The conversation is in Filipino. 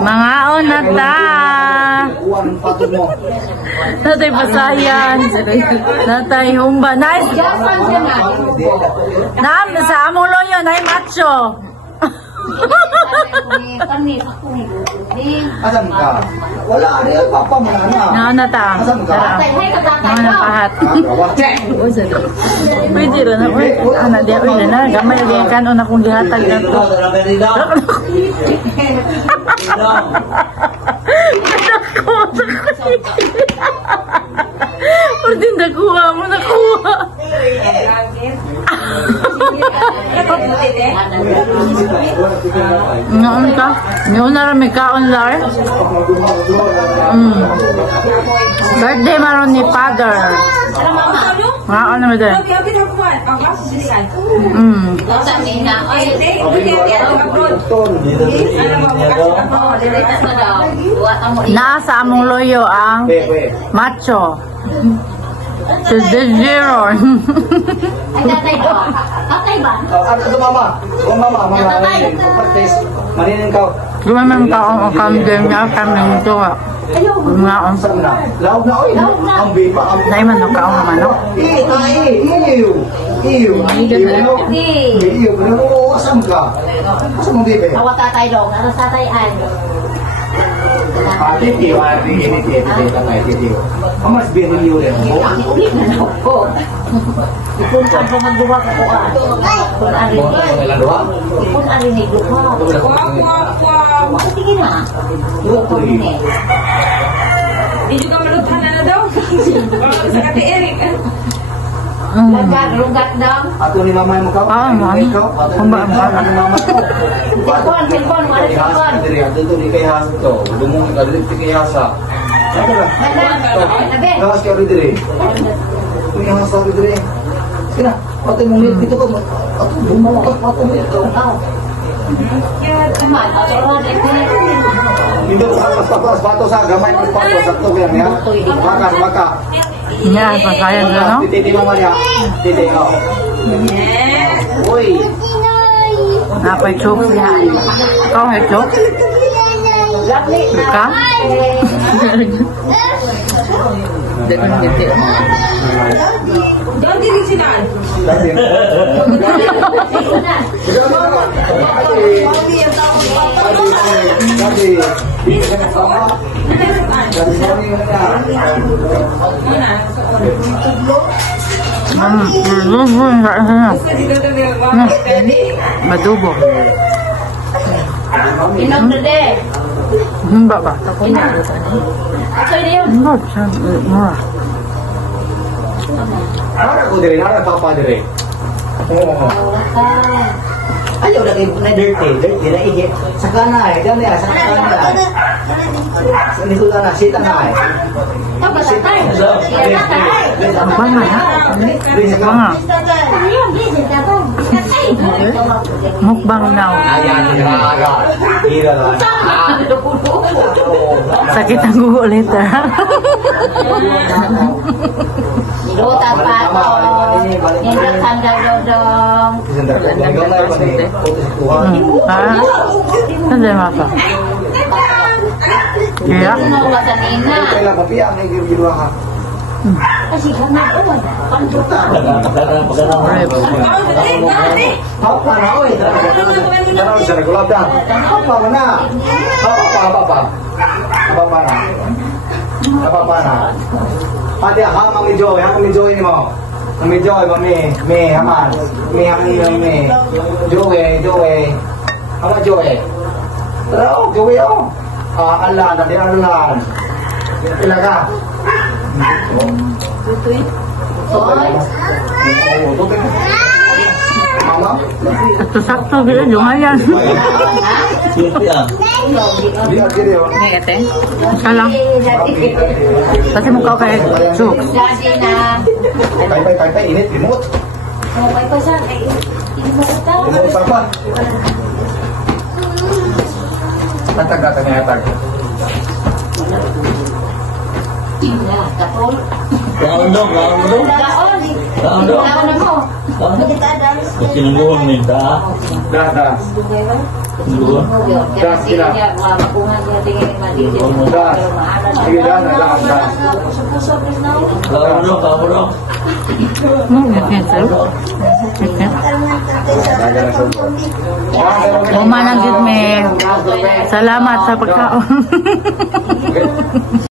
Mangaon na ta. Natay pasayan. Natay humba. Nice. Naam, sa among loyo, nay macho. Asam ka? Wala, ano papa mo na. Na ta. Na pahat. Pwede rin na. Ana dia uy na gamay din kan una kong gihatag nato. Pwede nakuha mo nakuha. Noon ka? Noon na rin may kaon lar? Birthday maron ni father. Maon naman din. Nasa among loyo ang macho. To the zero. Ay, tatay ko. Tatay ba? Ano mama? O mama, pag-test. Maninin ka. Gumamang ka ang kamdeng niya, kamdeng ito. Mga ang Laog na, oy. Ang bipa. naiman no ka ang manok. Iyo. Asam ka? Asam mo bipa? Awa tatay dong. Ano tatay ay? Titiyo, ini titiyo. Mas biniyo rin mo. Ulit na ako. Ipunta ko magduwa ko ko. Ipun arinig duha. Sige na. Duwa ko rin eh. Hindi juga maluthan na daw. Sa kati Eric. Lugat dong. Ato ni mama mo ka? Kumba ang bala. Telepon, mana telepon? Ato to ni kay hasa to. Dumong kadlit kay hasa. Kawas ka rin dire. Uy, hasa rin dire. Sina, ato mong dito ko. Ato bumala ka ato mo ito. Kuman, aturan ito. Hindi ko pas bato sa gamay ko pato sa to yan ya. Baka. Niya, pasayan na no? Titi mo Maria. Titi ko. Uy. Napay chok. Ikaw ay chok? Ka? Hindi ko nagiti. Doon din sila. Madubo. Inom na de. Himba ba? Aso yun. Himba. Mura. Nara ko dire, nara papa dire. Oo. Ayaw na dirty na ihe. Sa kanay, dami sa kanay. Sa nito na sita na. Apa tatay? Iya tatay. Apa nga ha? Apa nga? Ayun, bisa tatay. Mukbang now. Ayan, graga. Hira lang. Sakit ang gugo later. Lutan pa ako. Hindak sandal dodong. Ha? Saan masa? Iya? Ano ba sa nina? Kailan pa piya ang nagigilwa ka? Kasi ganun ko. Papa na, oy. Tanong sa regular ka. Papa na. Papa na. Pati hamang ni Joey ni mo. Ang ni Joey, me, haman. Me. Joey. Ano Joey? Tara, Joey, oh. Ala, natin alulan. Pila ka? Tutoy. Tutoy. Mama? Sakto gila, jumayan. Ngete? Salang. Kasi mukha kay Chooks. Jadi na. Pay, init, pinut. May pa siya. Hindi mo ito. Pinut pa. Natag-natag niya atag. Kapol. Kaon dong, kaon mo dong. Gaon. Kaon dong. Gaon na mo. Kaon. Kita ada. Sinungguhon minta. Dah. Sinungguhon. Dah, sila. Makungan niya tingin madidi. Dah. Sige, dah. Puso-puso please now. Kaon mo dong, kaon mo dong. Umanang gid me. Salamat sa pagkaon.